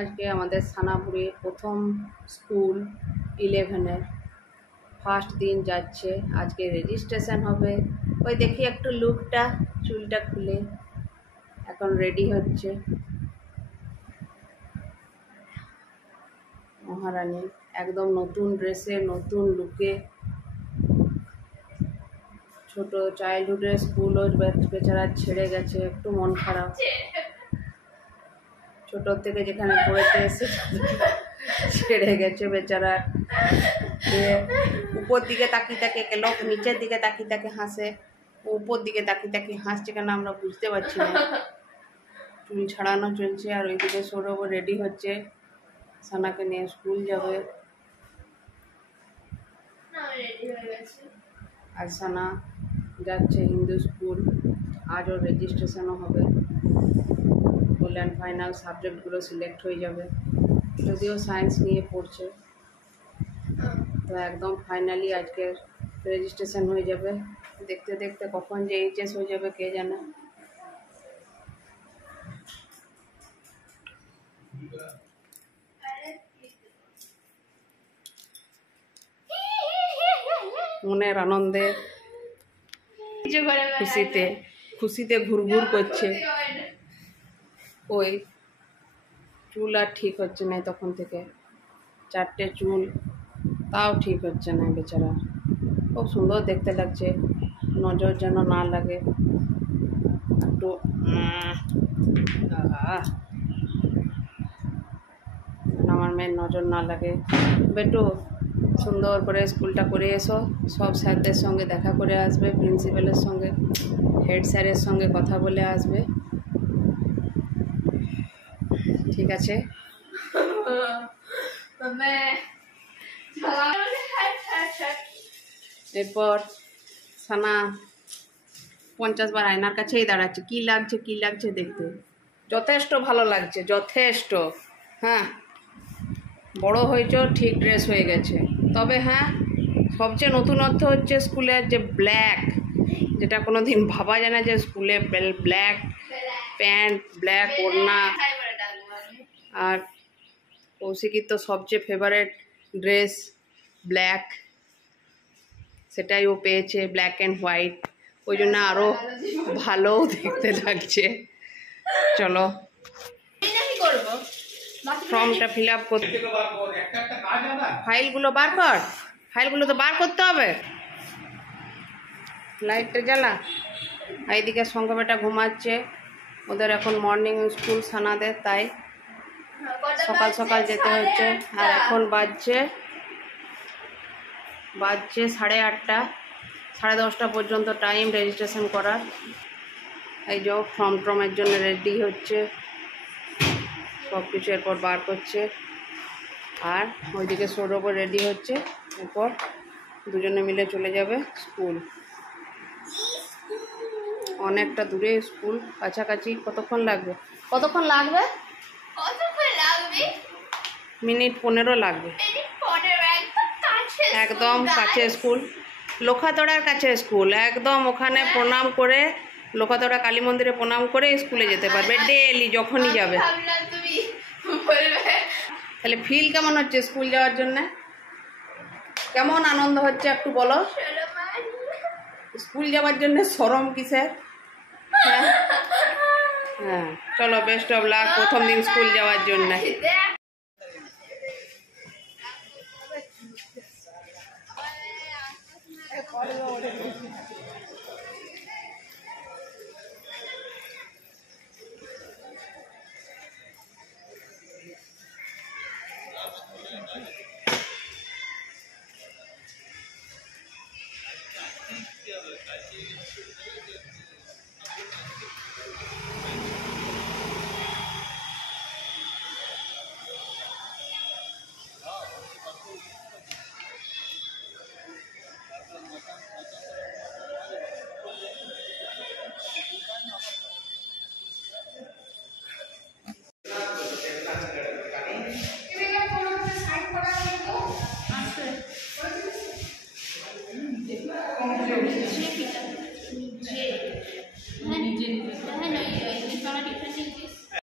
আজকে আমাদের সানাপুরে প্রথম স্কুল 11-এর ফার্স্ট দিন যাচ্ছে। আজকে রেজিস্ট্রেশন হবে। ওই দেখি একটু লুকটা, চুলটা খুলে এখন রেডি হচ্ছে মহারানী, একদম নতুন ড্রেসে, নতুন লুকে। ছোট চাইল্ডহুডের স্কুলও বেচারা ছেড়ে গেছে, একটু মন খারাপ। ছোট থেকে যেখানে পড়েতে এসে ছেড়ে গেছে বেচারা। উপর দিকে তাকিয়ে তাকিয়ে লোক নিচের দিকে তাকিয়ে তাকিয়ে হাসে, উপর দিকে তাকিয়ে তাকিয়ে হাসছে কেন আমরা বুঝতে পারছি না। চুল ছাড়ানো চলছে আর ওইদিকে সৌরভ রেডি হচ্ছে, সানাকে নিয়ে স্কুল যাবে। আর সানা যাচ্ছে হিন্দু স্কুল, আজও রেজিস্ট্রেশনও হবে। ফুল অ্যান্ড ফাইনাল সাবজেক্টগুলো সিলেক্ট হয়ে যাবে। যদিও সায়েন্স নিয়ে পড়ছে, তো একদম ফাইনালি আজকে রেজিস্ট্রেশন হয়ে যাবে। দেখতে দেখতে কখন যে এইচএস হয়ে যাবে কে জানে। মনের আনন্দে, খুশিতে খুশিতে ঘুরঘুর করছে। ওই চুল আর ঠিক হচ্ছে না, তখন থেকে 4টে চুল, তাও ঠিক হচ্ছে না বেচারা। খুব সুন্দর দেখতে লাগছে, নজর যেন না লাগে একটু। আমার মেয়ের নজর না লাগে। বেটু, সুন্দর করে স্কুলটা করে এসো, সব স্যারদের সঙ্গে দেখা করে আসবে, প্রিন্সিপালের সঙ্গে, হেড স্যারের সঙ্গে কথা বলে আসবে, ঠিক আছে? এরপর সানা 50 বার আয়নার কাছেই দাঁড়াচ্ছে, কি লাগছে কি লাগছে দেখতে। যথেষ্ট ভালো লাগছে, যথেষ্ট। হ্যাঁ, বড় হয়েছ, ঠিক ড্রেস হয়ে গেছে। তবে হ্যাঁ, সবচেয়ে নতুনত্ব হচ্ছে স্কুলের যে ব্ল্যাক, যেটা কোনো দিন ভাবা যায় না যে স্কুলে ব্ল্যাক প্যান্ট, ব্ল্যাক ওড়না। আর কৌশিকীর তো সবচেয়ে ফেভারেট ড্রেস ব্ল্যাক, সেটাই ও পেয়েছে, ব্ল্যাক অ্যান্ড হোয়াইট। ওই জন্য আরও ভালো দেখতে লাগছে। চলো ফর্মটা ফিল আপ করতে, ফাইলগুলো বার কর, ফাইলগুলো তো বার করতে হবে। লাইটটা জ্বালা। এইদিকে সংখ্যাটা ঘুমাচ্ছে, ওদের এখন মর্নিং স্কুল সানাদের, তাই সকাল সকাল যেতে হচ্ছে। আর এখন বাজছে 8:30, 10:30 পর্যন্ত টাইম রেজিস্ট্রেশন করার। এই যে ফর্মের জন্য রেডি হচ্ছে, সব কিছু এরপর বার করছে। আর ওইদিকে সৌরভও রেডি হচ্ছে, এরপর দুজনে মিলে চলে যাবে স্কুল। অনেকটা দূরে স্কুল, কাছাকাছি। কতক্ষণ লাগবে? মিনিট 15 লাগবে। একদম কাছে স্কুল, লোখাতড়ার কাছে স্কুল, একদম ওখানে প্রণাম করে, লোখাতড়া কালী মন্দিরে প্রণাম করে স্কুলে যেতে পারবে ডেলি, যখনই যাবে। তাহলে ফিল কেমন হচ্ছে স্কুল যাওয়ার জন্য? কেমন আনন্দ হচ্ছে একটু বলো। স্কুল যাওয়ার জন্য শরম কিসের? হ্যাঁ, চলো, বেস্ট অফ লাক প্রথম দিন স্কুল যাওয়ার জন্য।